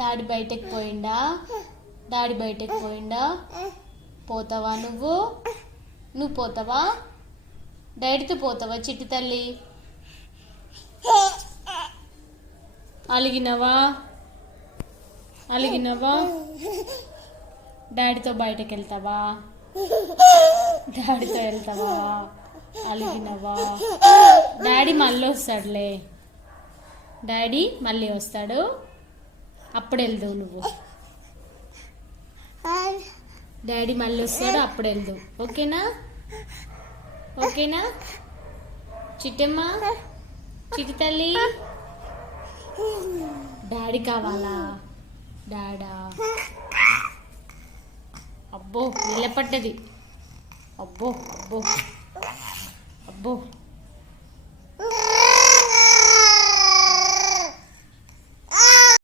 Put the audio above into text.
Daddy బయటకు పోయిండా? Daddy బయటకు పోయిండా? పోతావా నువ్వు? నువ్వు పోతావా? డాడీతో పోతావా చిట్టి తల్లి? అలిగినవా? అలిగినవా? డాడీతో బయటకు వెళ్తావా? డాడీతో వెళ్తావా? అలిగినవా? డాడీ మళ్ళీ వస్తాడులే. డాడీ మళ్ళీ వస్తాడు, అప్పుడు వెళ్దావు నువ్వు. డాడీ మళ్ళీ వస్తాడు, అప్పుడు వెళ్దావు. ఓకేనా? ఓకేనా చిట్టమ్మ? చిట్టి తల్లి, డాడీ కావాలా? డాడా? అబ్బో నిలబడ్డది. అబ్బో అబ్బో అబ్బో